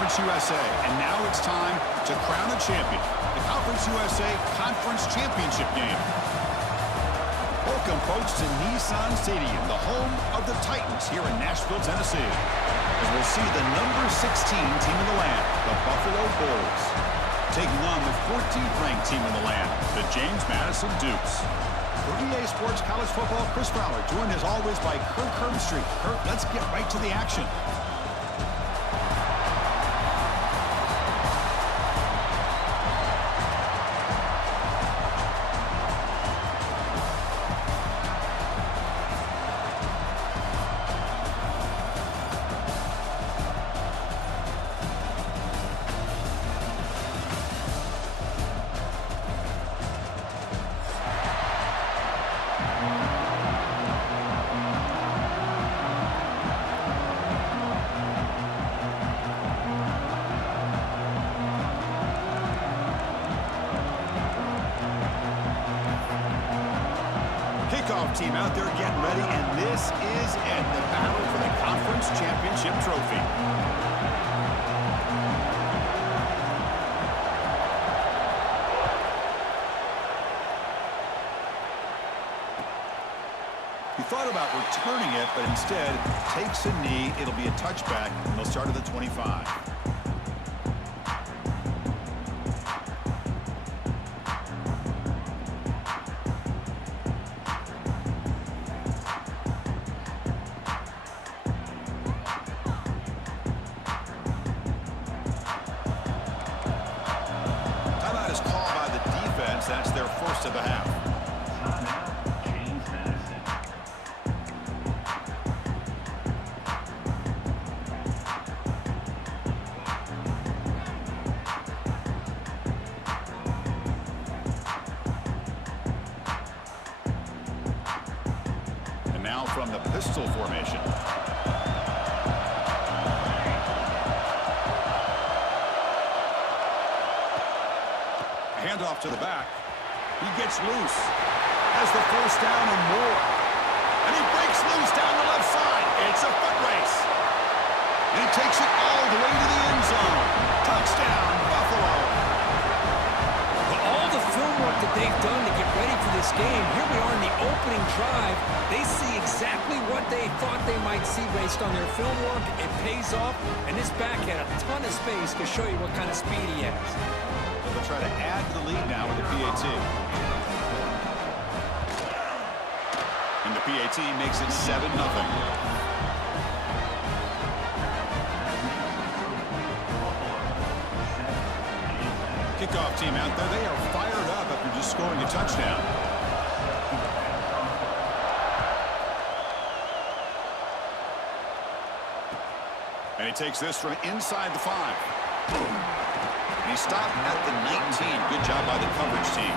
Conference USA, and now it's time to crown a champion. The Conference USA Conference Championship game. Welcome, folks, to Nissan Stadium, the home of the Titans here in Nashville, Tennessee. As we'll see the number 16 team in the land, the Buffalo Bills, taking on the 14th ranked team in the land, the James Madison Dukes. For EA Sports College Football, Chris Fowler, joined as always by Kirk Herbstreit. Kirk, let's get right to the action. Team out there getting ready, and this is it, the battle for the Conference Championship trophy. He thought about returning it, but instead takes a knee. It'll be a touchback, and they'll start at the 25. That's their first of the half. And now from the pistol formation. Handoff to the back. He gets loose. Has the first down and more. And he breaks loose down the left side. It's a foot race. And he takes it all the way to the end zone. Touchdown, Buffalo. But all the film work that they've done to get ready for this game, here we are in the opening drive. They see exactly what they thought they might see based on their film work. It pays off, and this back had a ton of space to show you what kind of speed he has. They'll try to add to the lead now with the PAT. And the PAT makes it 7-0. Kickoff team out there. They are fired up after just scoring a touchdown. And he takes this from inside the 5. He stopped at the 19. Good job by the coverage team.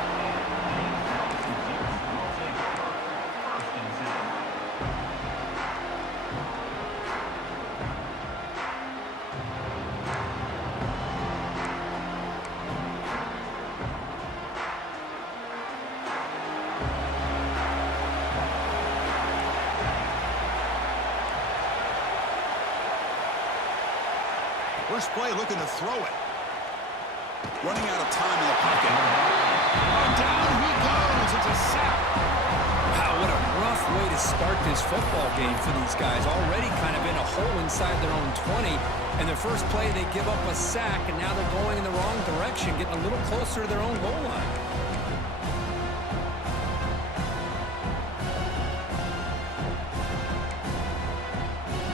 First play looking to throw it. Running out of time in the pocket. And down he goes. It's a sack. Wow, what a rough way to start this football game for these guys. Already kind of in a hole inside their own 20. And the first play, they give up a sack, and now they're going in the wrong direction, getting a little closer to their own goal line.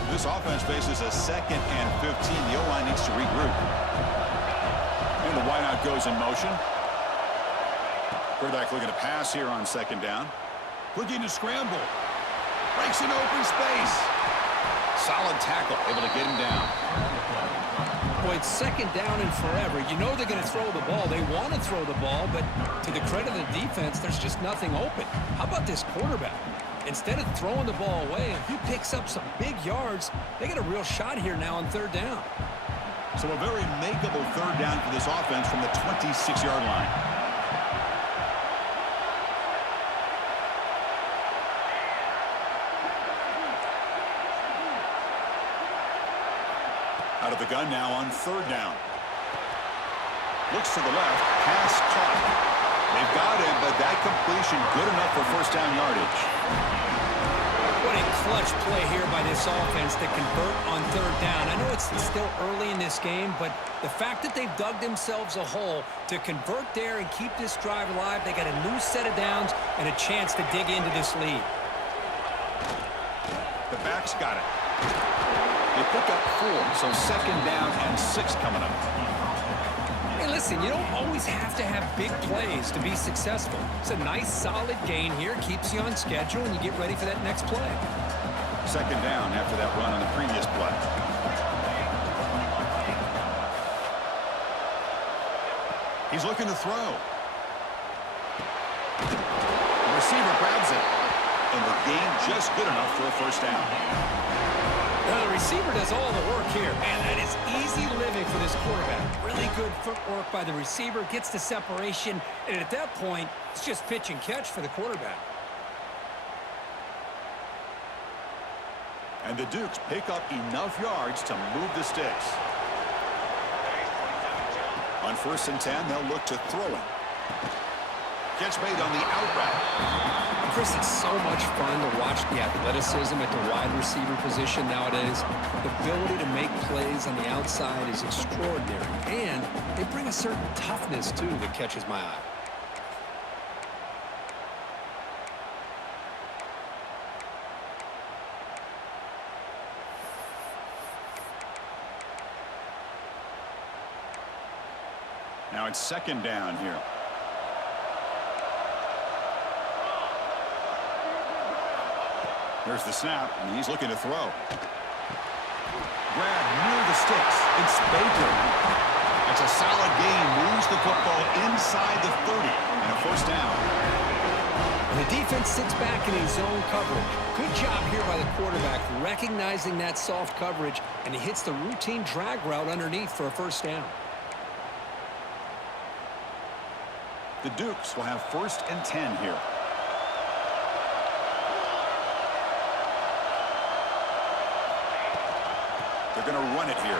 This offense faces a 2nd and 15. The O-line needs to regroup. And the wideout goes in motion. Quarterback looking to pass here on 2nd down. Looking to scramble. Breaks an open space. Solid tackle, able to get him down. Boy, it's 2nd down and forever. You know they're going to throw the ball. They want to throw the ball, but to the credit of the defense, there's just nothing open. How about this quarterback? Instead of throwing the ball away, if he picks up some big yards, they get a real shot here now on 3rd down. So a very makeable 3rd down for this offense from the 26-yard line. Out of the gun now on third down. Looks to the left. Pass caught. They've got him, but that completion good enough for first down yardage. What a clutch play here by this offense to convert on third down. I know it's still early in this game, but the fact that they've dug themselves a hole to convert there and keep this drive alive, they got a new set of downs and a chance to dig into this lead. The back's got it. They pick up 4, so second down and 6 coming up. Hey, listen, you don't always have to have big plays to be successful. It's a nice, solid gain here. Keeps you on schedule, and you get ready for that next play. Second down after that run on the previous play. He's looking to throw. The receiver grabs it, and the gain just good enough for a first down. Well, the receiver does all the work here. Man, that is easy living for this quarterback. Really good footwork by the receiver, gets the separation, and at that point, it's just pitch and catch for the quarterback. And the Dukes pick up enough yards to move the sticks. On 1st and 10, they'll look to throw it. Catch made on the out route. Chris, it's so much fun to watch the athleticism at the wide receiver position nowadays. The ability to make plays on the outside is extraordinary, and they bring a certain toughness, too, that catches my eye. Now it's second down here. Here's the snap, and he's looking to throw. Grab near the sticks. It's Baker. That's a solid gain. Moves the football inside the 30 and a first down. And the defense sits back in his zone coverage. Good job here by the quarterback recognizing that soft coverage, and he hits the routine drag route underneath for a first down. The Dukes will have 1st and 10 here. They're going to run it here.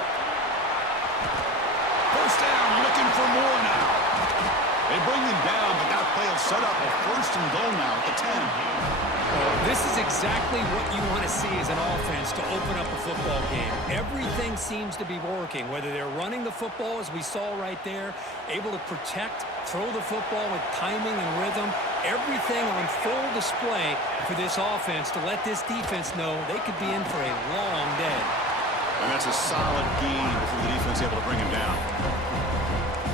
First down, looking for more now. They bring him down, but that play will set up a 1st and goal now at the 10. This is exactly what you want to see as an offense to open up a football game. Everything seems to be working, whether they're running the football, as we saw right there, able to protect, throw the football with timing and rhythm. Everything on full display for this offense to let this defense know they could be in for a long day. And that's a solid gain before the defense able to bring him down.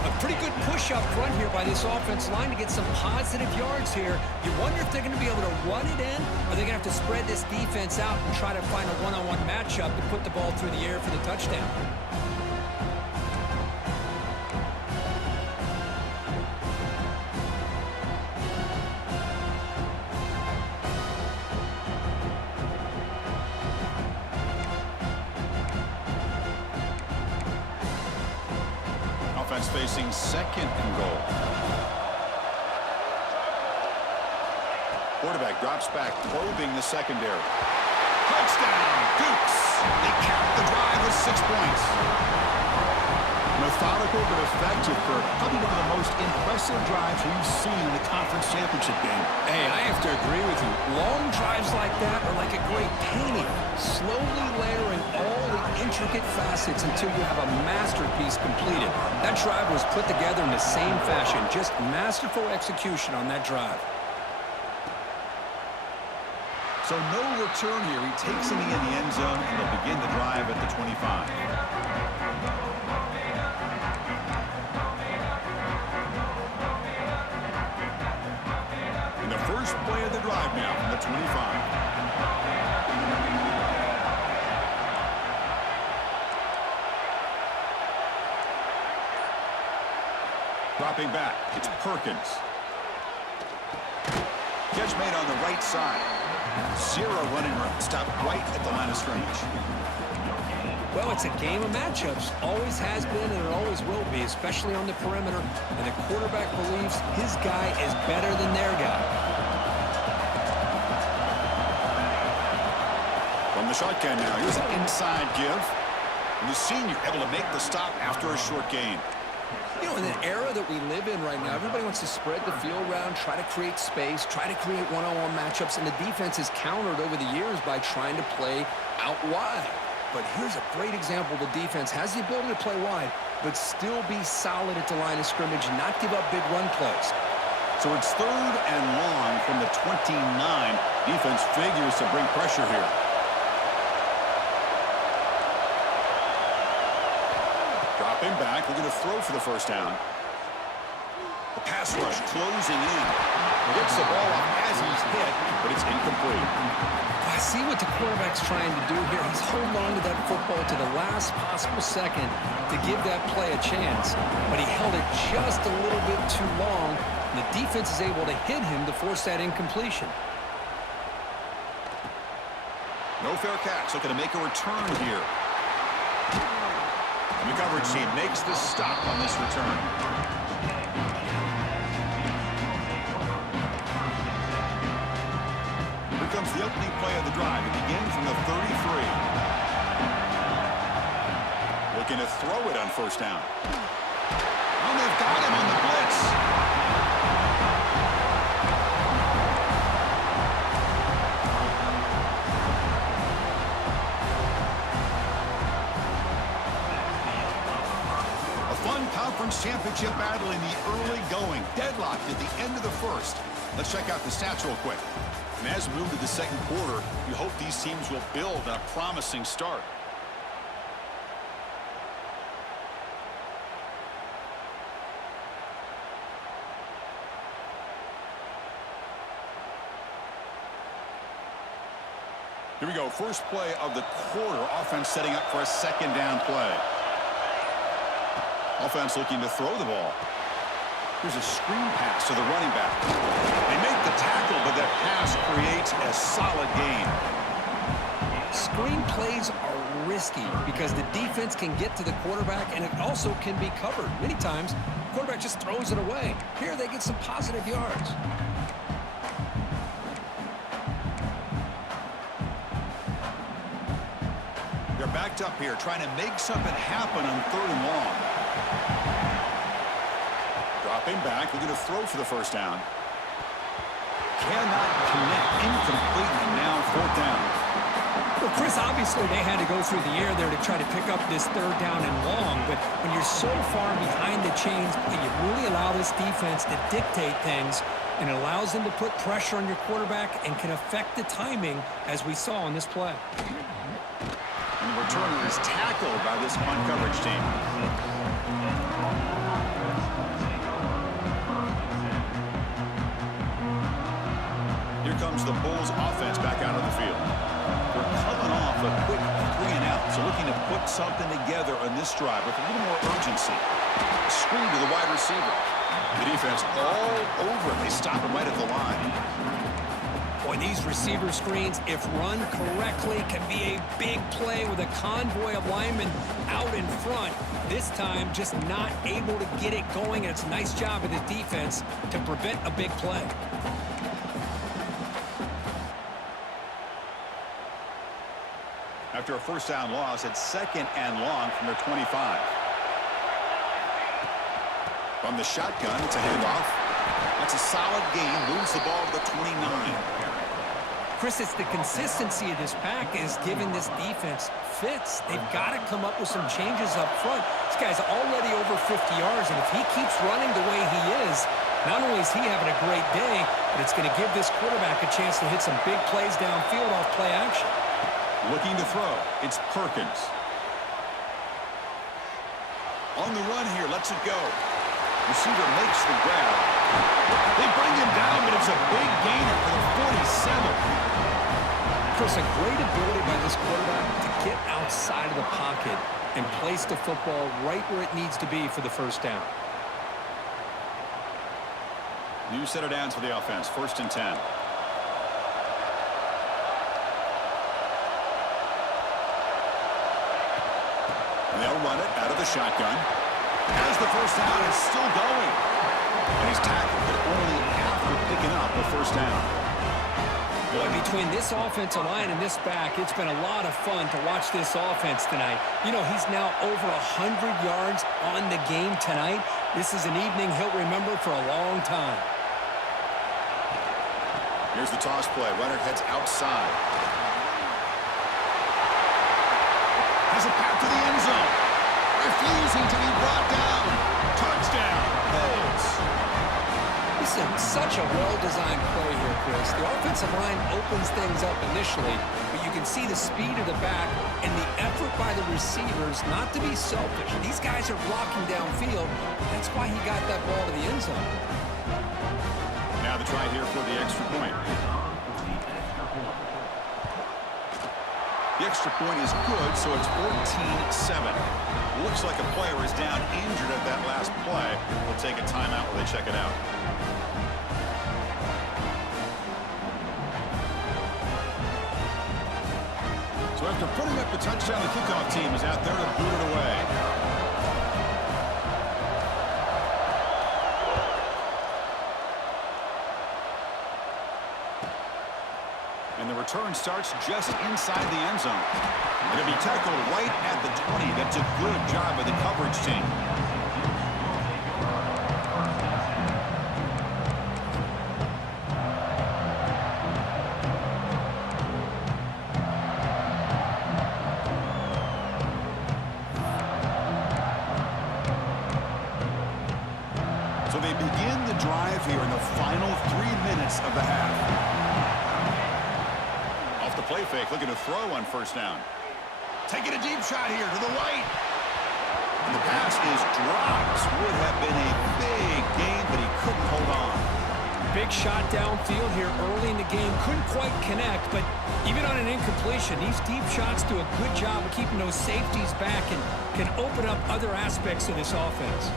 A pretty good push up front here by this offense line to get some positive yards here. You wonder if they're going to be able to run it in, or they're going to have to spread this defense out and try to find a one-on-one matchup to put the ball through the air for the touchdown. Offense facing 2nd and goal. Quarterback drops back, probing the secondary. Touchdown, Dukes. They cap the drive with 6 points. Methodical but effective for probably one of the most impressive drives we've seen in the conference championship game. Hey, I have to agree with you. Long drives like that are like a great painting, slowly layering all the intricate facets until you have a masterpiece completed. That drive was put together in the same fashion, just masterful execution on that drive. So no return here. He takes it in the end zone, and they'll begin the drive at the 25. And the first play of the drive now from the 25. Dropping back, it's Perkins. Catch made on the right side. 0 running room. Stop right at the line of scrimmage. Well, it's a game of matchups. Always has been and it always will be, especially on the perimeter. And the quarterback believes his guy is better than their guy. From the shotgun now, here's an inside give. And the senior able to make the stop after a short gain. You know, in the era that we live in right now, everybody wants to spread the field around, try to create space, try to create one-on-one matchups, and the defense is countered over the years by trying to play out wide. But here's a great example. The defense has the ability to play wide, but still be solid at the line of scrimmage and not give up big run plays. So it's 3rd and long from the 29. Defense figures to bring pressure here. Dropping back, looking to throw for the first down. The pass rush closing in. Gets the ball off as he's hit, but it's incomplete. I see what the quarterback's trying to do here. He's holding on to that football to the last possible second to give that play a chance, but he held it just a little bit too long. The defense is able to hit him to force that incompletion. No fair catch, looking to make a return here. And the coverage team makes the stop on this return. Here comes the opening play of the drive. It begins from the 33. Looking to throw it on first down. And they've got him on the blitz. Conference championship battle in the early going. Deadlocked at the end of the first. Let's check out the stats real quick. And as we move to the second quarter, you hope these teams will build a promising start. Here we go. First play of the quarter. Offense setting up for a second down play. Offense looking to throw the ball. Here's a screen pass to the running back. They make the tackle, but that pass creates a solid gain. Screen plays are risky because the defense can get to the quarterback, and it also can be covered. Many times, the quarterback just throws it away. Here, they get some positive yards. They're backed up here, trying to make something happen on 3rd and long. Dropping back, looking to throw for the first down. Cannot connect, incomplete, and now 4th down. Well, Chris, obviously they had to go through the air there to try to pick up this 3rd down and long, but when you're so far behind the chains, you really allow this defense to dictate things, and it allows them to put pressure on your quarterback and can affect the timing, as we saw on this play. And the returner is tackled by this punt coverage team. Here comes the Bulls offense back out of the field. They're coming off a quick 3 and out, so looking to put something together on this drive with a little more urgency. Screen to the wide receiver. The defense all over it. They stop him right at the line. Boy, these receiver screens, if run correctly, can be a big play with a convoy of linemen out in front. This time, just not able to get it going, and it's a nice job of the defense to prevent a big play. After a first down loss, it's 2nd and long from their 25. From the shotgun, it's a handoff. That's a solid gain, moves the ball to the 29. Chris, it's the consistency of this pack is giving this defense fits. They've got to come up with some changes up front. This guy's already over 50 yards, and if he keeps running the way he is, not only is he having a great day, but it's going to give this quarterback a chance to hit some big plays downfield off play action. Looking to throw. It's Perkins. On the run here, lets it go. Receiver makes the grab. They bring him down, but it's a big gainer for the 47. Chris, a great ability by this quarterback to get outside of the pocket and place the football right where it needs to be for the first down. New set of downs for the offense. 1st and 10. And they'll run it out of the shotgun. As the first down is still going. And he's tackled, but only after picking up the first down. Boy, between this offensive line and this back, it's been a lot of fun to watch this offense tonight. You know, he's now over 100 yards on the game tonight. This is an evening he'll remember for a long time. Here's the toss play. Runner heads outside. Has a path to the end zone. Refusing to be brought down. Touchdown, Bawce. This is such a well-designed play here, Chris. The offensive line opens things up initially, but you can see the speed of the back and the effort by the receivers not to be selfish. These guys are blocking downfield. That's why he got that ball to the end zone. Now the try here for the extra point. The extra point is good, so it's 14-7. Looks like a player is down injured at that last play. We'll take a timeout while they check it out. So after putting up the touchdown, the kickoff team is out there to boot it away. And the return starts just inside the end zone. It'll be tackled right at the 20. That's a good job by the coverage team. So they begin the drive here in the final 3 minutes of the half. Off the play fake, looking to throw on first down. Taking a deep shot here to the right. And the pass is dropped. Would have been a big gain, but he couldn't hold on. Big shot downfield here early in the game. Couldn't quite connect, but even on an incompletion, these deep shots do a good job of keeping those safeties back and can open up other aspects of this offense.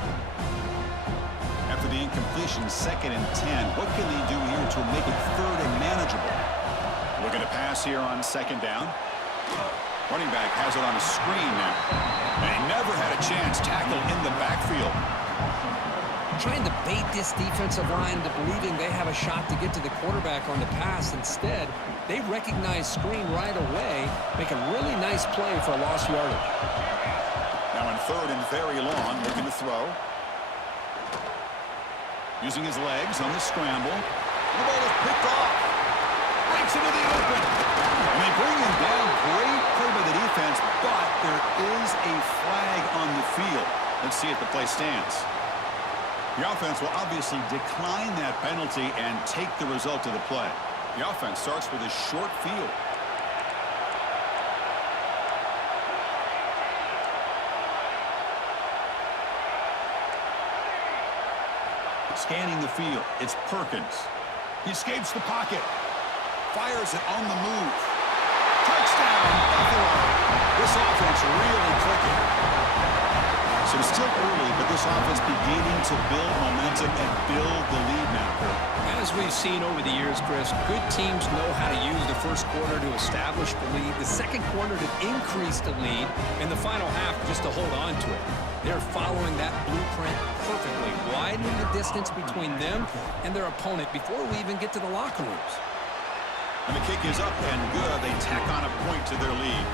After the incompletion, 2nd and 10. What can they do here to make it 3rd and manageable? Looking to pass here on 2nd down. Running back has it on a screen now. And he never had a chance. Tackle in the backfield. Trying to bait this defensive line to believing they have a shot to get to the quarterback on the pass. Instead, they recognize screen right away, make a really nice play for a lost yardage. Now in 3rd and very long, looking to throw. Using his legs on the scramble. The ball is picked off. Breaks into the open. And they bring him down. Great play by the defense, but there is a flag on the field. Let's see if the play stands. The offense will obviously decline that penalty and take the result of the play. The offense starts with a short field. Scanning the field, it's Perkins. He escapes the pocket. Fires it on the move. Touchdown, Buffalo. This offense really clicking. So it's still early, but this offense beginning to build momentum and build the lead now, Kurt. As we've seen over the years, Chris, good teams know how to use the first quarter to establish the lead, the second quarter to increase the lead, and the final half just to hold on to it. They're following that blueprint perfectly, widening the distance between them and their opponent before we even get to the locker rooms. And the kick is up and good. They tack on a point to their lead.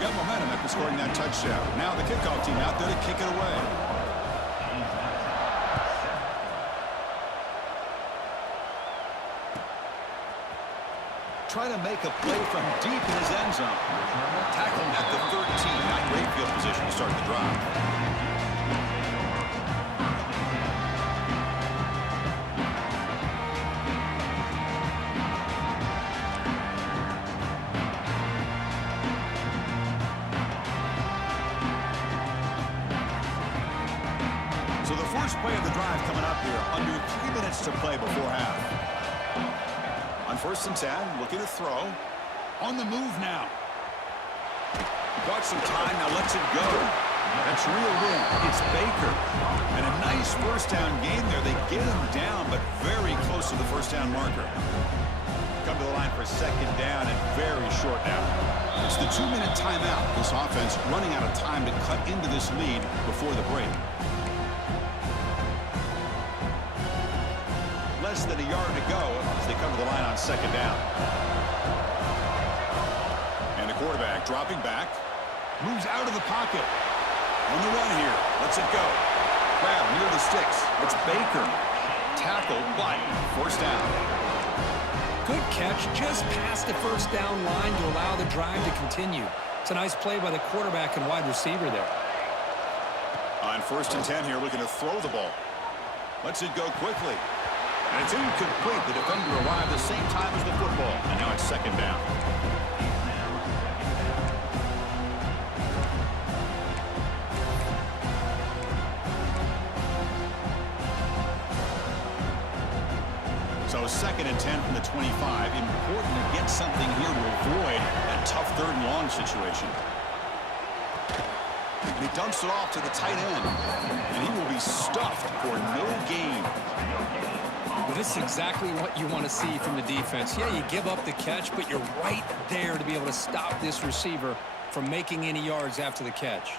Got momentum after scoring that touchdown. Now the kickoff team out there to kick it away. Trying to make a play from deep in his end zone. Tackling at the 13. Not great field position to start the drive. So the first play of the drive coming up here. Under 3 minutes to play before half. On 1st and 10, looking to throw. On the move now. He got some time, now lets it go. That's reeled in. It's Baker. And a nice first down gain there. They get him down, but very close to the first down marker. Come to the line for 2nd down and very short now. It's the 2-minute timeout. This offense running out of time to cut into this lead before the break. Less less than a yard to go as they cover the line on second down. And the quarterback dropping back. Moves out of the pocket. On the run here. Lets it go. Grab near the sticks. It's Baker. Tackled, but first down. Good catch just past the first down line to allow the drive to continue. It's a nice play by the quarterback and wide receiver there. On 1st and 10 here, looking to throw the ball. Lets it go quickly. And it's incomplete. The defender arrived the same time as the football. And now it's second down. So 2nd and 10 from the 25. Important to get something here to avoid that tough 3rd and long situation. And he dumps it off to the tight end. And he will be stuffed for no gain. Well, this is exactly what you want to see from the defense. Yeah, you give up the catch, but you're right there to be able to stop this receiver from making any yards after the catch.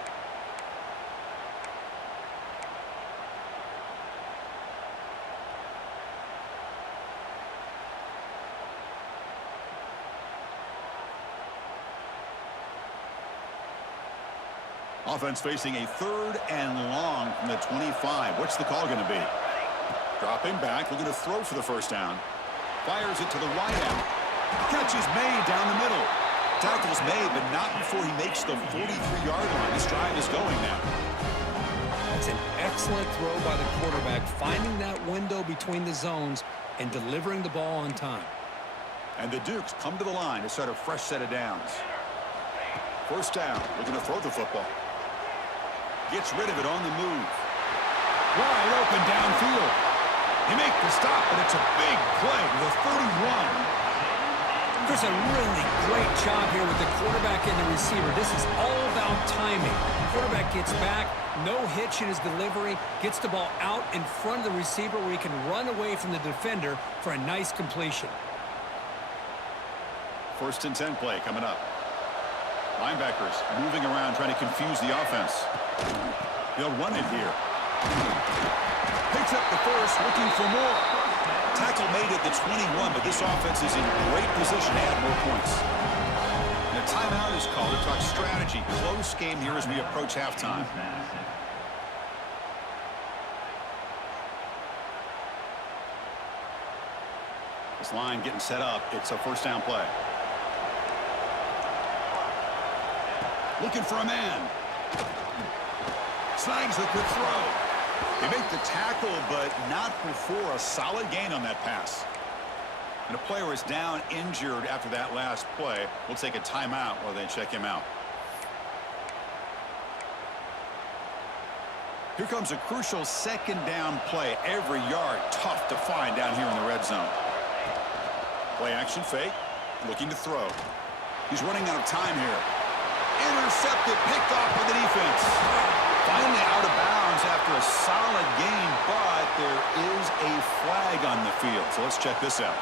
Offense facing a 3rd and long from the 25. What's the call going to be? Dropping back, looking to throw for the first down. Fires it to the right end. Catch is made down the middle. Tackle's made, but not before he makes the 43-yard line. This drive is going now. That's an excellent throw by the quarterback, finding that window between the zones and delivering the ball on time. And the Dukes come to the line to start a fresh set of downs. First down, looking to throw the football. Gets rid of it on the move. Wide open downfield. He makes the stop, but it's a big play to the 31. There's a really great job here with the quarterback and the receiver. This is all about timing. Quarterback gets back, no hitch in his delivery, gets the ball out in front of the receiver where he can run away from the defender for a nice completion. 1st and 10 play coming up. Linebackers moving around, trying to confuse the offense. They'll run it here. Picks up the first, looking for more. Tackle made at the 21, but this offense is in great position to add more points. And a timeout is called to talk strategy. Close game here as we approach halftime. This line getting set up. It's a first down play. Looking for a man. Snags a good throw. They make the tackle, but not before a solid gain on that pass. And a player is down injured after that last play. We'll take a timeout while they check him out. Here comes a crucial 2nd down play. Every yard tough to find down here in the red zone. Play action fake. Looking to throw. He's running out of time here. Intercepted, picked off by the defense. Finally out of bounds after a solid gain, but there is a flag on the field. So let's check this out.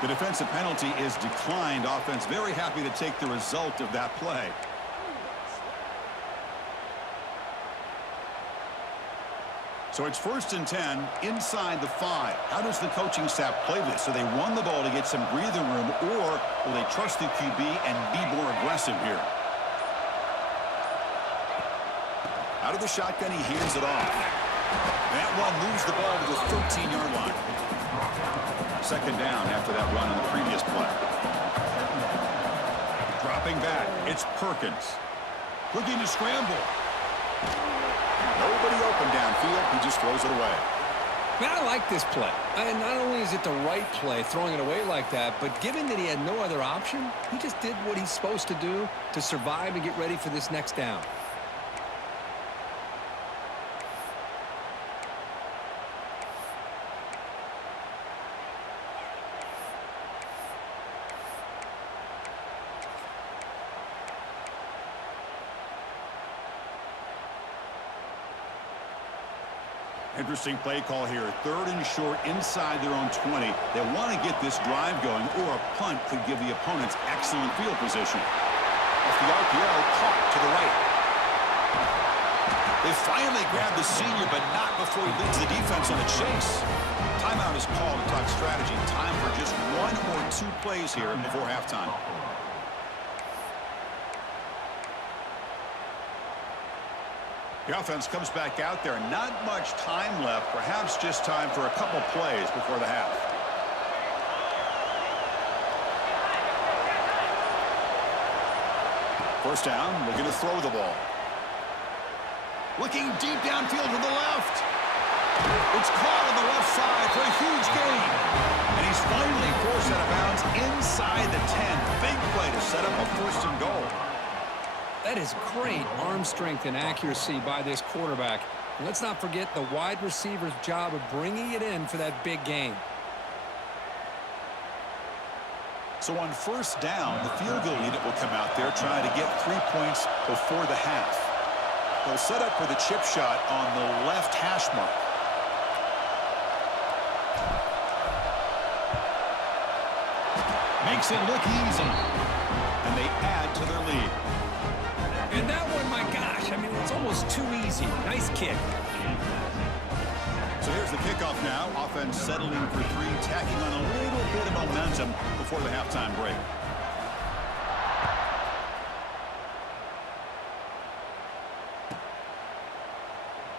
The defensive penalty is declined. Offense very happy to take the result of that play. So it's 1st and 10 inside the 5. How does the coaching staff play this? So they run the ball to get some breathing room, or will they trust the QB and be more aggressive here? Out of the shotgun, he hands it off. That one moves the ball to the 13-yard line. 2nd down after that run on the previous play. Dropping back, it's Perkins. Looking to scramble. Nobody open downfield. He just throws it away. Man, I like this play. And not only is it the right play, throwing it away like that, but given that he had no other option, he just did what he's supposed to do to survive and get ready for this next down. Interesting play call here. 3rd and short inside their own 20. They want to get this drive going, or a punt could give the opponents excellent field position. Off the RPO, caught to the right. They They finally grab the senior, but not before he leads the defense on a chase. Timeout is called to talk strategy. Time for just 1 or 2 plays here before halftime. The offense comes back out there. Not much time left. Perhaps just time for a couple plays before the half. First down, looking to throw the ball. Looking deep downfield to the left. It's caught on the left side for a huge gain. And he's finally forced out of bounds inside the 10. Big play to set up a 1st and goal. That is great arm strength and accuracy by this quarterback. And let's not forget the wide receiver's job of bringing it in for that big gain. So on first down, the field goal unit will come out there trying to get 3 points before the half. They'll set up for the chip shot on the left hash mark. Makes it look easy. And they add to their lead. And that one, my gosh, I mean, it's almost too easy. Nice kick. So here's the kickoff now. Offense settling for 3, tacking on a little bit of momentum before the halftime break.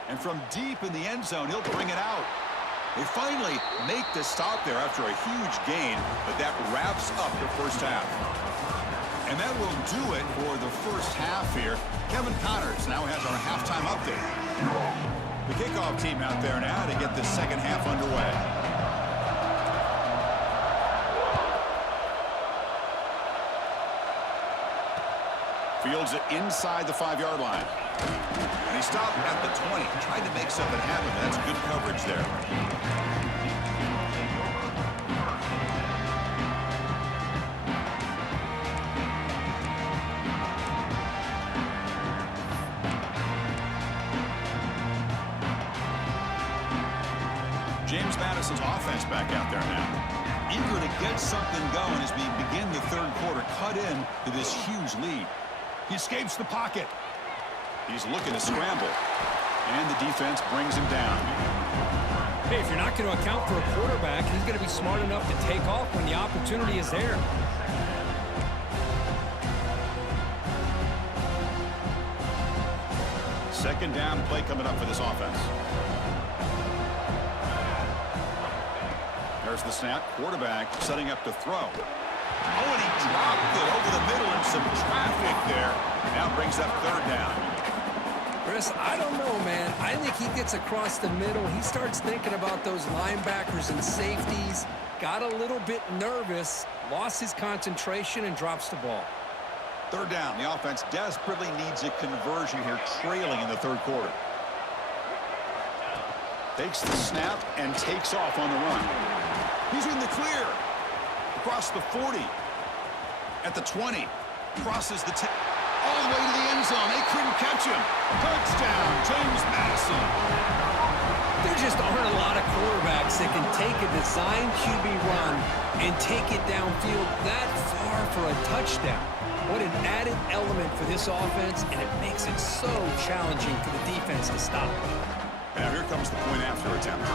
And from deep in the end zone, he'll bring it out. They finally make the stop there after a huge gain, but that wraps up the first half. And that will do it for the first half here. Kevin Connors now has our halftime update. The kickoff team out there now to get the second half underway. Fields it inside the 5-yard line. And he stopped at the 20, trying to make something happen. That's good coverage there. James Madison's offense back out there now. Eager to get something going as we begin the 3rd quarter, cut in to this huge lead. He escapes the pocket. He's looking to scramble. And the defense brings him down. Hey, if you're not going to account for a quarterback, he's going to be smart enough to take off when the opportunity is there. Second down play coming up for this offense. There's the snap. Quarterback setting up to throw. Oh, and he dropped it over the middle and some traffic there. Now brings up 3rd down. Chris, I don't know, man. I think he gets across the middle. He starts thinking about those linebackers and safeties. Got a little bit nervous, lost his concentration, and drops the ball. 3rd down. The offense desperately needs a conversion here, trailing in the 3rd quarter. Takes the snap and takes off on the run. He's in the clear. Across the 40. At the 20. Crosses the 10. All the way to the end zone. They couldn't catch him. Touchdown, James Madison. There just aren't a lot of quarterbacks that can take a design QB run and take it downfield that far for a touchdown. What an added element for this offense, and it makes it so challenging for the defense to stop. Now here comes the point after attempt.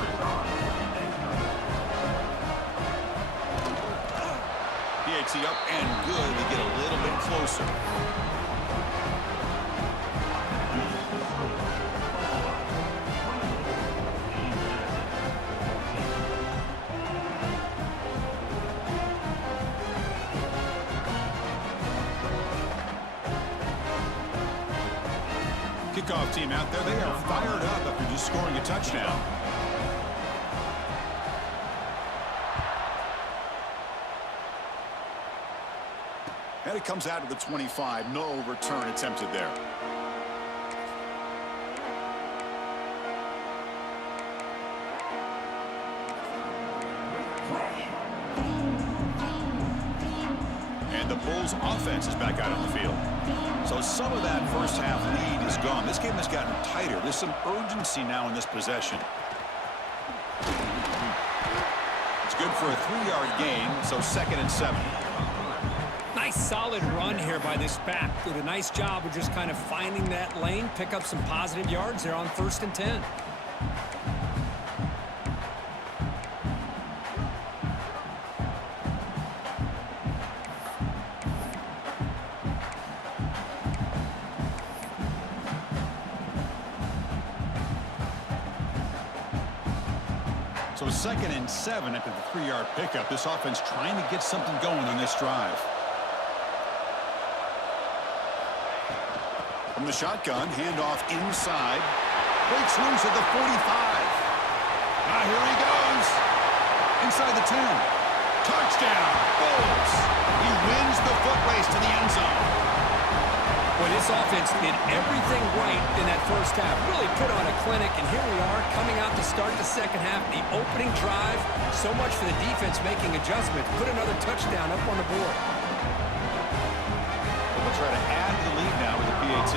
PAT up and good. We get a little bit closer. Kickoff team out there, they are fired up after just scoring a touchdown. And it comes out to the 25. No return attempted there. And the Bulls offense is back out on the field. So some of that first half lead is gone. This game has gotten tighter. There's some urgency now in this possession. It's good for a 3-yard gain, so 2nd and 7. Nice solid run here by this back. Did a nice job of just kind of finding that lane, pick up some positive yards there on 1st and 10. So 2nd and 7 after the 3-yard pickup. This offense trying to get something going on this drive. From the shotgun, handoff inside. Breaks loose at the 45. Here he goes. Inside the 10. Touchdown, Bawce. He wins the foot race to the end zone. Well, this offense did everything right in that first half. Really put on a clinic, and here we are coming out to start the second half. The opening drive, so much for the defense making adjustments. Put another touchdown up on the board. We'll try to add to the lead now with the PAT.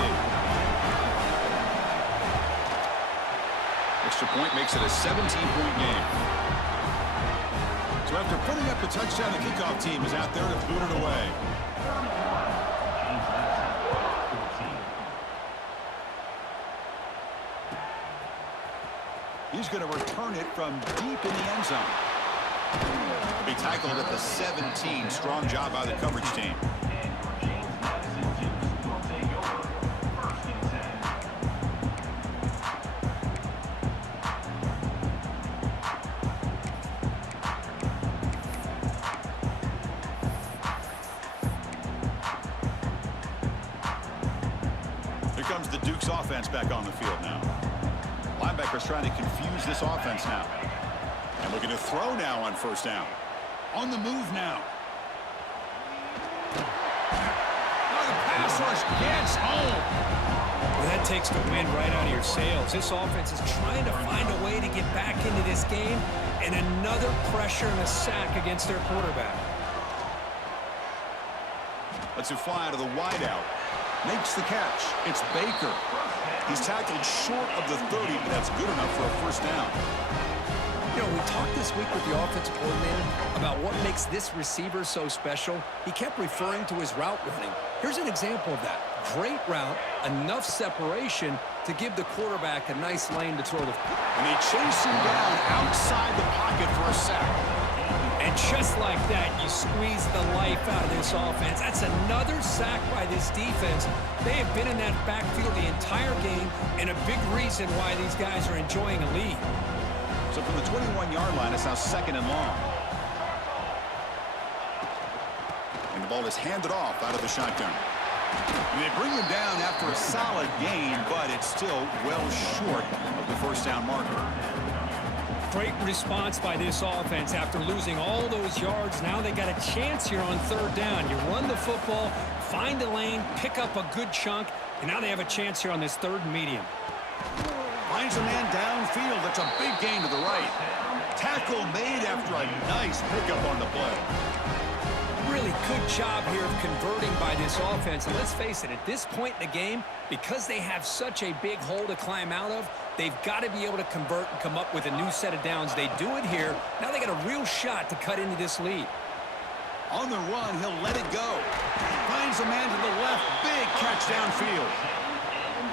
Extra point makes it a 17-point game. So after putting up the touchdown, the kickoff team is out there to boot it away. He's going to return it from deep in the end zone. Be tackled at the 17. Strong job by the coverage team. Here comes the Duke's offense back on the field now. Linebackers trying to confuse this offense now. And looking to throw now on 1st down. On the move now. The pass rush gets home. Well, that takes the wind right out of your sails. This offense is trying to find a way to get back into this game, and another pressure and a sack against their quarterback. Lets it fly to the wideout. Makes the catch. It's Baker. He's tackled short of the 30, but that's good enough for a 1st down. You know, we talked this week with the offensive coordinator about what makes this receiver so special. He kept referring to his route running. Here's an example of that. Great route, enough separation to give the quarterback a nice lane to throw the... And they chase him down outside the pocket for a sack. And just like that, you squeeze the life out of this offense. That's another sack by this defense. They have been in that backfield the entire game, and a big reason why these guys are enjoying a lead. So from the 21-yard line, it's now 2nd and long. And the ball is handed off out of the shotgun. And they bring him down after a solid gain, but it's still well short of the 1st down marker. Great response by this offense after losing all those yards. Now they got a chance here on 3rd down. You run the football, find a lane, pick up a good chunk, and now they have a chance here on this 3rd and medium. Finds a man downfield. That's a big gain to the right. Tackle made after a nice pickup on the play. Really good job here of converting by this offense. And let's face it, at this point in the game, because they have such a big hole to climb out of, they've got to be able to convert and come up with a new set of downs. They do it here. Now they got a real shot to cut into this lead. On the run, he'll let it go. Finds a man to the left. Big catch downfield.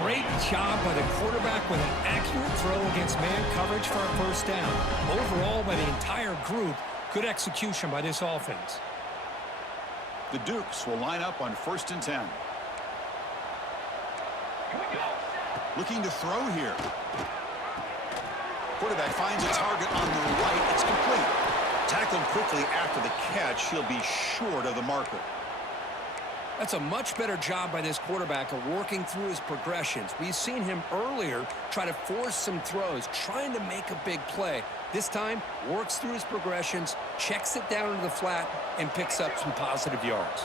Great job by the quarterback with an accurate throw against man coverage for a 1st down. Overall, by the entire group, good execution by this offense. The Dukes will line up on 1st and 10. Looking to throw here. Quarterback finds a target on the right. It's complete. Tackled quickly after the catch. He'll be short of the marker. That's a much better job by this quarterback of working through his progressions. We've seen him earlier try to force some throws, trying to make a big play. This time, works through his progressions, checks it down into the flat, and picks up some positive yards.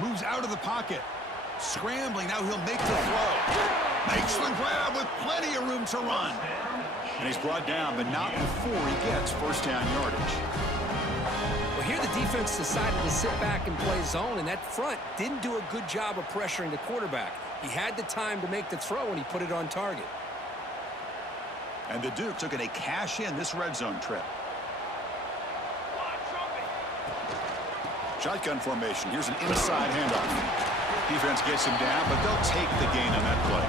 Moves out of the pocket. Scrambling. Now he'll make the throw. Makes the grab with plenty of room to run. And he's brought down, but not before he gets 1st down yardage. Well, here the defense decided to sit back and play zone, and that front didn't do a good job of pressuring the quarterback. He had the time to make the throw, and he put it on target. And the Dukes looking to cash in this red zone trip. Shotgun formation. Here's an inside handoff. Defense gets him down, but they'll take the gain on that play.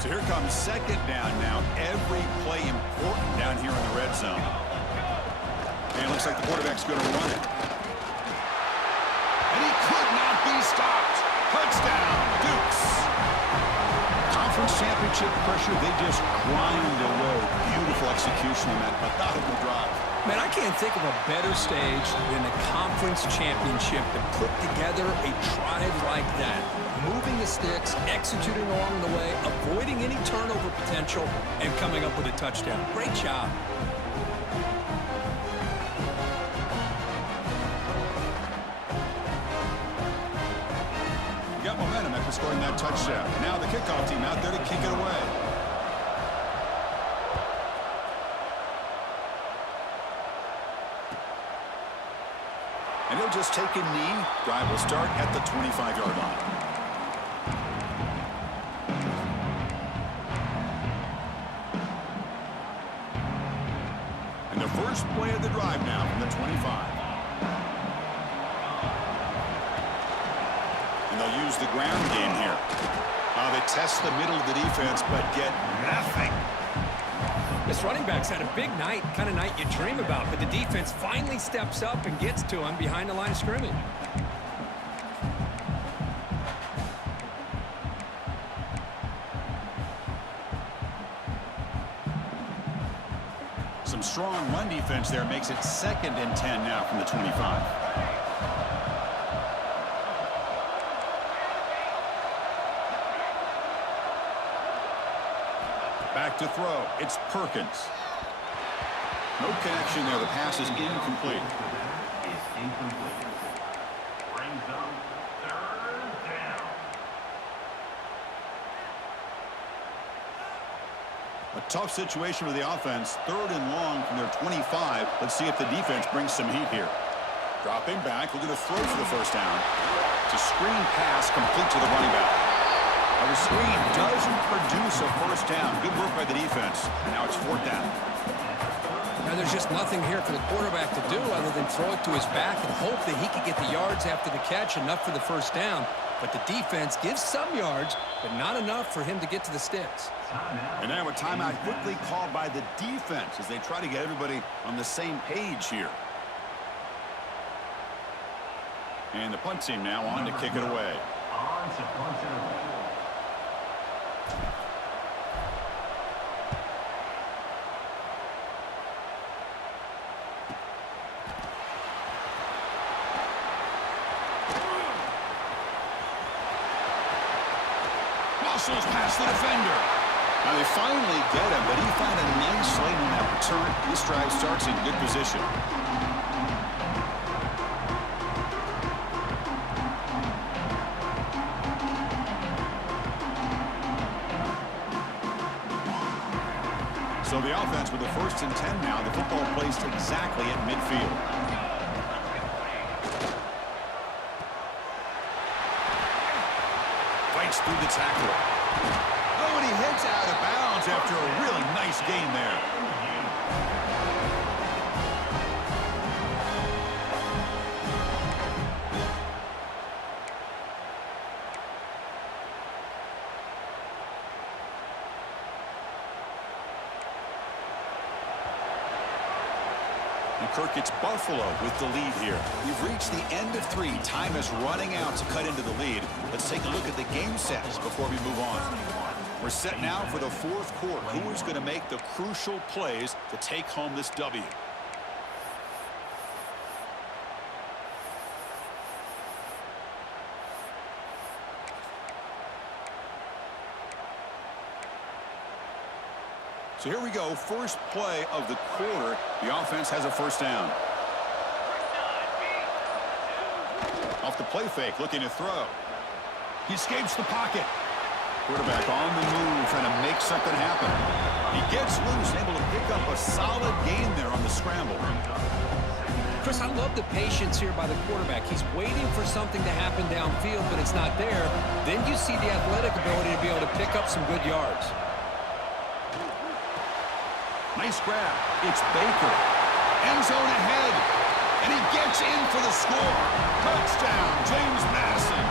So here comes second down now. Every play important down here in the red zone. And it looks like the quarterback's going to run it. And he could not be stopped. Touchdown, Dukes. Conference championship pressure, they just grind away. Beautiful execution on that methodical drive. Man, I can't think of a better stage than the conference championship to put together a drive like that. Moving the sticks, executing along the way, avoiding any turnover potential, and coming up with a touchdown. Great job. You got momentum after scoring that touchdown. Now the kickoff team out there to kick it away. And he'll just take a knee. Drive will start at the 25-yard line. And the first play of the drive now from the 25. And they'll use the ground game here. They test the middle of the defense, but get nothing. This running back's had a big night, kind of night you dream about, but the defense finally steps up and gets to him behind the line of scrimmage. Some strong run defense there makes it 2nd and 10 now from the 25. Back to throw. It's Perkins. No connection there. The pass is incomplete. Brings up 3rd down. A tough situation for the offense. 3rd and long from their 25. Let's see if the defense brings some heat here. Dropping back. Looking to throw for the first down. It's a screen pass complete to the running back. The screen doesn't produce a first down. Good work by the defense. Now it's 4th down. Now there's just nothing here for the quarterback to do other than throw it to his back and hope that he can get the yards after the catch, enough for the first down. But the defense gives some yards, but not enough for him to get to the sticks. And now a timeout quickly called by the defense as they try to get everybody on the same page here. And the punt team now on to kick it away. On to punt it away. Muscles past the defender. Now they finally get him, but he found a nice lane on that return. This drive starts in good position. So the offense with the 1st and 10 now. The football placed exactly at midfield. Fights through the tackle. Oh, and he heads out of bounds after a really nice gain there. And Kirk, it's Buffalo with the lead here. We've reached the end of 3. Time is running out to cut into the lead. Let's take a look at the game sets before we move on. We're set now for the 4th quarter. Who is going to make the crucial plays to take home this W? So here we go. First play of the quarter. The offense has a first down. Off the play fake, looking to throw. He escapes the pocket. Quarterback on the move, trying to make something happen. He gets loose, able to pick up a solid gain there on the scramble. Chris, I love the patience here by the quarterback. He's waiting for something to happen downfield, but it's not there. Then you see the athletic ability to be able to pick up some good yards. Nice grab. It's Baker. End zone ahead. And he gets in for the score. Touchdown, James Madison.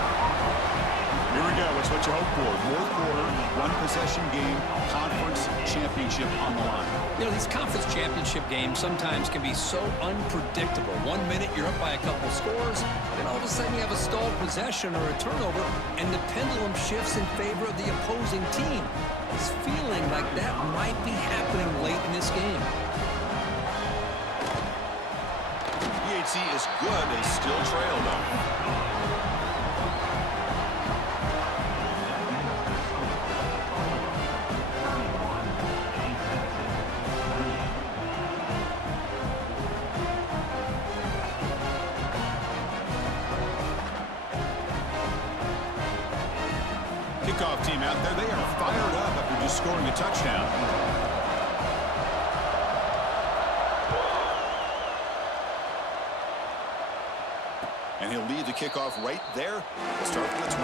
Here we go. It's what you hope for. Fourth quarter, one-possession game, conference championship on the line. You know, these conference championship games sometimes can be so unpredictable. 1 minute you're up by a couple scores, then all of a sudden you have a stalled possession or a turnover, and the pendulum shifts in favor of the opposing team. It's feeling like that might be happening late in this game. PHC is good. They still trail, though. Kickoff team out there, they are fired up after just scoring a touchdown. And he'll lead the kickoff right there. We'll start from the 25.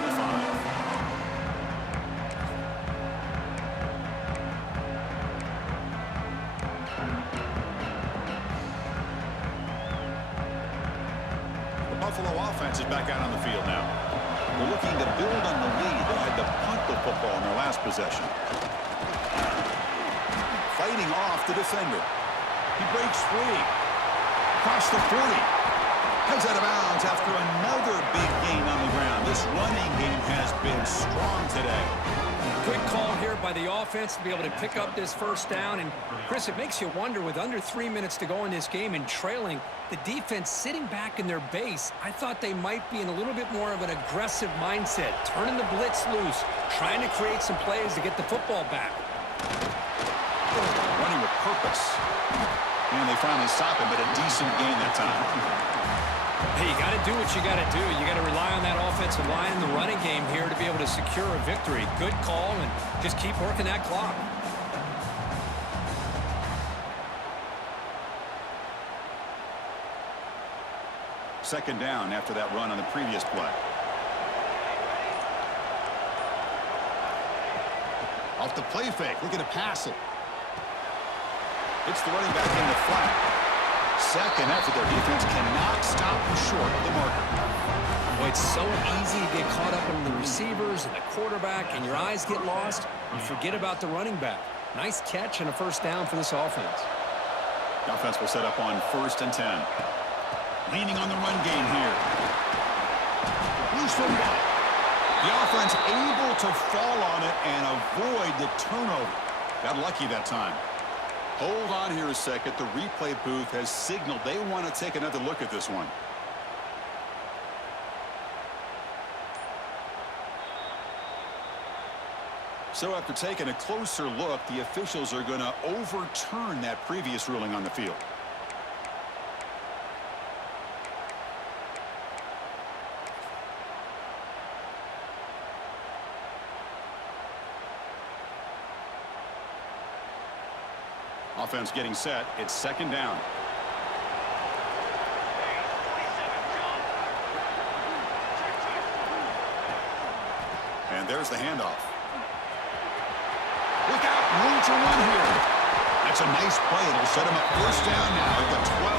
The Buffalo offense is back out on the field now. They're looking to build on the lead. They had to punt the football in their last possession. Fighting off the defender. He breaks free. Across the 40. Heads out of bounds after another big gain on the ground. This running game has been strong today. Good call here by the offense to be able to pick up this first down. And, Chris, it makes you wonder, with under 3 minutes to go in this game and trailing, the defense sitting back in their base, I thought they might be in a little bit more of an aggressive mindset, turning the blitz loose, trying to create some plays to get the football back. Running with purpose. And they finally stop him, but a decent gain that time. Hey, you got to do what you got to do. You got to rely on that offensive line in the running game here to be able to secure a victory. Good call, and just keep working that clock. Second down after that run on the previous play. Off the play fake, looking to pass it. It's the running back in the flat. Second effort, their defense cannot stop him short of the marker. Boy, it's so easy to get caught up in the receivers and the quarterback, and your eyes get lost. You forget about the running back. Nice catch and a first down for this offense. The offense will set up on 1st and 10. Leaning on the run game here. Loose football. The offense able to fall on it and avoid the turnover. Got lucky that time. Hold on here a second. The replay booth has signaled they want to take another look at this one. So after taking a closer look, the officials are going to overturn that previous ruling on the field. Offense getting set. It's second down. And there's the handoff. Look out, room to run here. That's a nice play. It'll set him up first down now at the 12.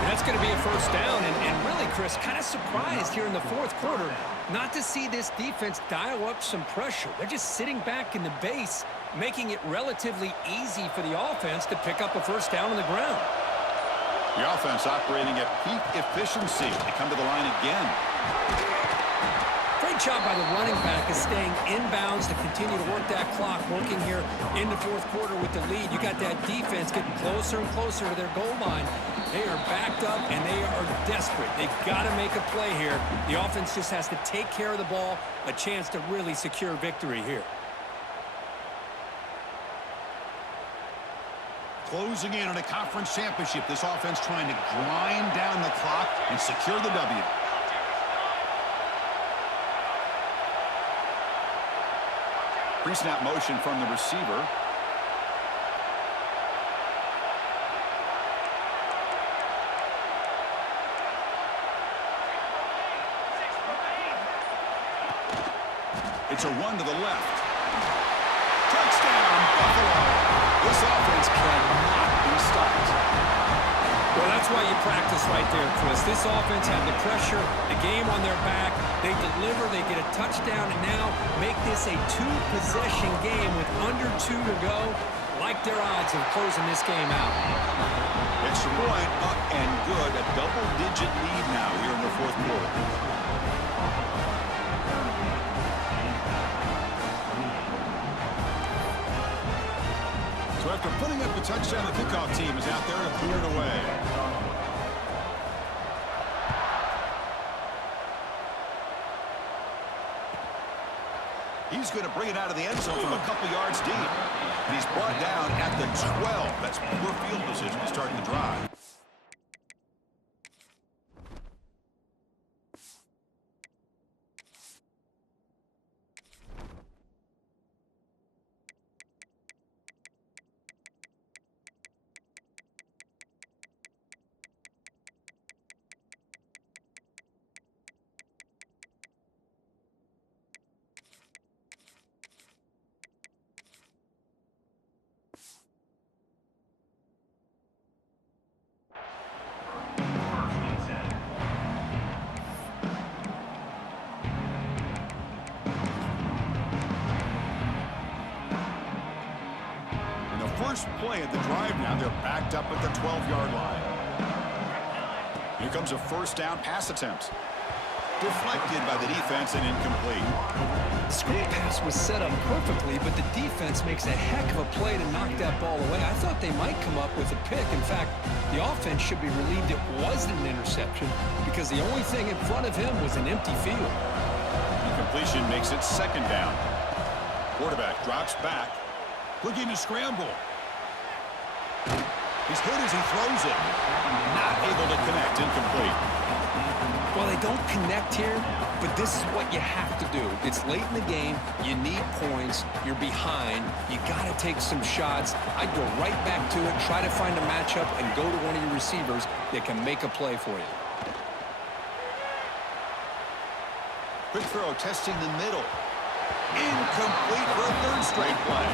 And that's going to be a first down, and really, Chris, kind of surprised here in the fourth quarter not to see this defense dial up some pressure. They're just sitting back in the base, making it relatively easy for the offense to pick up a first down on the ground. The offense operating at peak efficiency. They come to the line again. Great job by the running back is staying inbounds to continue to work that clock, working here in the fourth quarter with the lead. You got that defense getting closer and closer to their goal line. They are backed up, and they are desperate. They've got to make a play here. The offense just has to take care of the ball, a chance to really secure victory here. Closing in on a conference championship. This offense trying to grind down the clock and secure the W. Pre-snap motion from the receiver. It's a run to the left. Touchdown, Buffalo. This offense cannot be stopped. Well, that's why you practice right there, Chris. This offense had the pressure, the game on their back. They deliver, they get a touchdown, and now make this a two-possession game with under 2 to go. Like their odds of closing this game out. Extra point up and good. A double-digit lead now here in the fourth quarter. So after putting up the touchdown, the kickoff team is out there to clear it away. He's going to bring it out of the end zone from a couple yards deep. And he's brought down at the 12. That's poor field position to start the drive. First play of the drive now. They're backed up at the 12-yard line. Here comes a first down pass attempt. Deflected by the defense and incomplete. The screen pass was set up perfectly, but the defense makes a heck of a play to knock that ball away. I thought they might come up with a pick. In fact, the offense should be relieved it wasn't an interception because the only thing in front of him was an empty field. Incompletion makes it second down. Quarterback drops back, looking to scramble. He's hit as he throws it. Not able to connect. Incomplete. Well, they don't connect here, but this is what you have to do. It's late in the game. You need points. You're behind. You got to take some shots. I'd go right back to it, try to find a matchup, and go to one of your receivers that can make a play for you. Quick throw, testing the middle. Incomplete for a third straight play.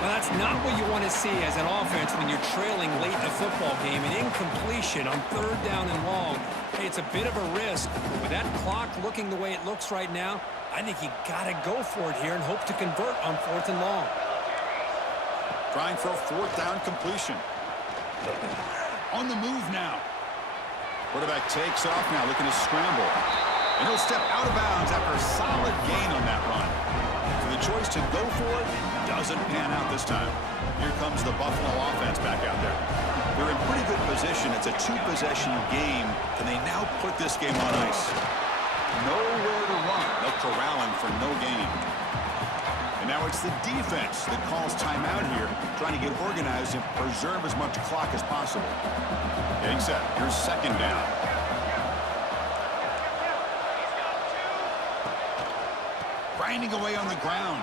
Well, that's not what you want to see as an offense when you're trailing late in a football game. An incompletion on third down and long. Hey, it's a bit of a risk. With that clock looking the way it looks right now, I think you got to go for it here and hope to convert on fourth and long. Trying for a fourth down completion. On the move now. Quarterback takes off now, looking to scramble. And he'll step out of bounds after a solid gain on that run. So the choice to go for it doesn't pan out this time. Here comes the Buffalo offense back out there. They're in pretty good position. It's a two-possession game. Can they now put this game on ice? Nowhere to run. They'll corral him for no gain. And now it's the defense that calls timeout here, trying to get organized and preserve as much clock as possible. Getting set. Here's second down. Grinding away on the ground.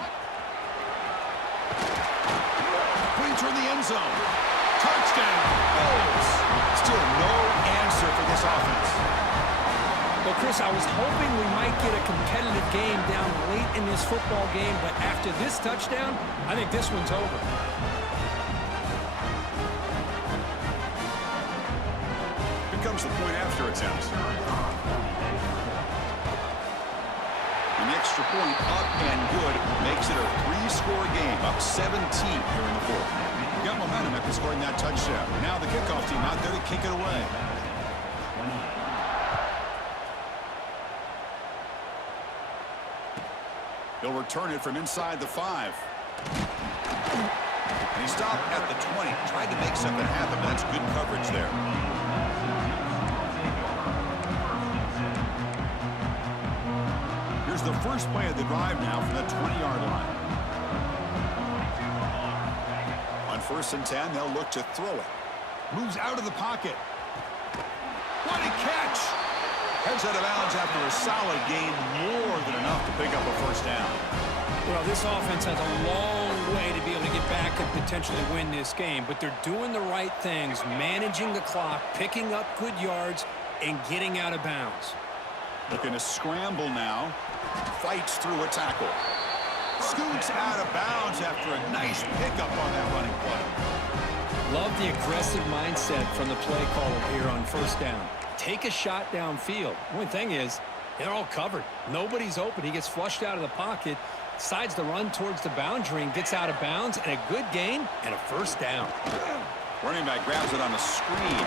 Pointer in the end zone. Touchdown. Bawce. Still no answer for this offense. Well, Chris, I was hoping we might get a competitive game down late in this football game, but after this touchdown, I think this one's over. Here comes the point after attempt. And the extra point up and good makes it a three-score game, up 17 here in the fourth. We got momentum after scoring that touchdown. Now the kickoff team out there to kick it away. He'll return it from inside the 5. And he stopped at the 20. Tried to make something happen, but that's good coverage there. Here's the first play of the drive now from the 20-yard line. On 1st and 10, they'll look to throw it. Moves out of the pocket. What a catch! Heads out of bounds after a solid gain, more than enough to pick up a first down. Well, this offense has a long way to be able to get back and potentially win this game, but they're doing the right things, managing the clock, picking up good yards, and getting out of bounds. Looking to scramble now. Fights through a tackle. Scoots out of bounds after a nice pickup on that running play. Love the aggressive mindset from the play caller here on first down. Take a shot downfield. Only thing is, they're all covered. Nobody's open. He gets flushed out of the pocket, decides to run towards the boundary and gets out of bounds, and a good gain and a first down. Running back grabs it on the screen.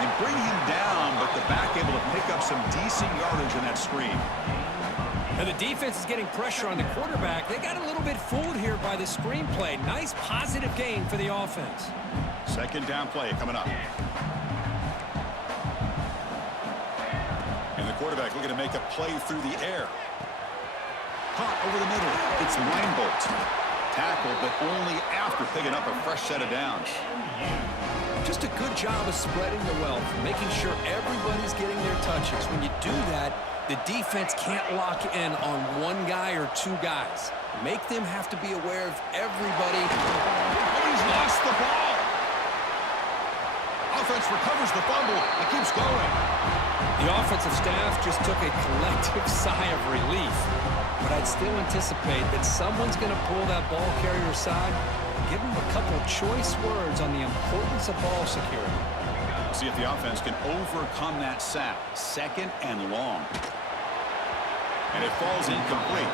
They bring him down, but the back able to pick up some decent yardage in that screen. And the defense is getting pressure on the quarterback. They got a little bit fooled here by the screenplay. Nice positive gain for the offense. Second down play coming up. And the quarterback looking to make a play through the air. Caught over the middle. It's Weinbolt. Tackled, but only after picking up a fresh set of downs. Just a good job of spreading the wealth, making sure everybody's getting their touches. When you do that, the defense can't lock in on one guy or two guys. Make them have to be aware of everybody. Oh, he's lost the ball. Offense recovers the fumble and keeps going. The offensive staff just took a collective sigh of relief. But I'd still anticipate that someone's going to pull that ball carrier aside and give him a couple choice words on the importance of ball security. See if the offense can overcome that sack. Second and long. And it falls incomplete.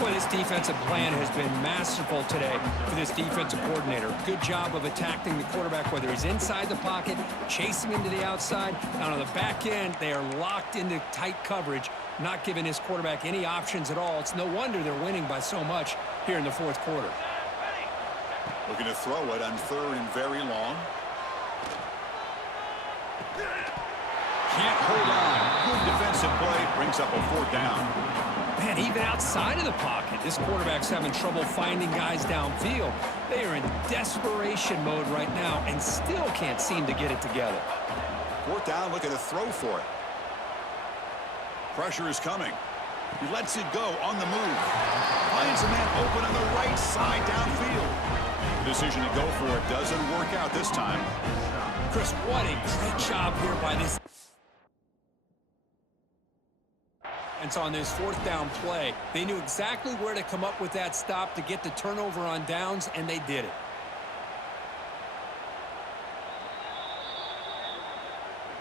Boy, this defensive plan has been masterful today for this defensive coordinator. Good job of attacking the quarterback, whether he's inside the pocket, chasing him to the outside. And on the back end, they are locked into tight coverage, not giving his quarterback any options at all. It's no wonder they're winning by so much here in the fourth quarter. Looking to throw it on third and very long. Can't hold on. Good defensive play. Brings up a fourth down. Man, even outside of the pocket, this quarterback's having trouble finding guys downfield. They are in desperation mode right now and still can't seem to get it together. Fourth down, looking to throw for it. Pressure is coming. He lets it go on the move. Finds a man open on the right side downfield. The decision to go for it doesn't work out this time. Chris, what a great job here by this. And so on this fourth down play, they knew exactly where to come up with that stop to get the turnover on downs, and they did it.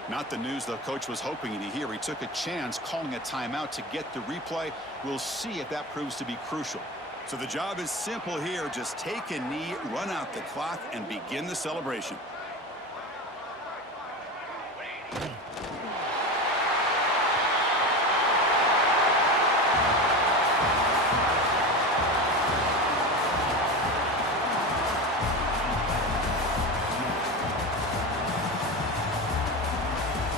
Not the news the coach was hoping to hear. He took a chance calling a timeout to get the replay. We'll see if that proves to be crucial. So the job is simple here. Just take a knee, run out the clock, and begin the celebration.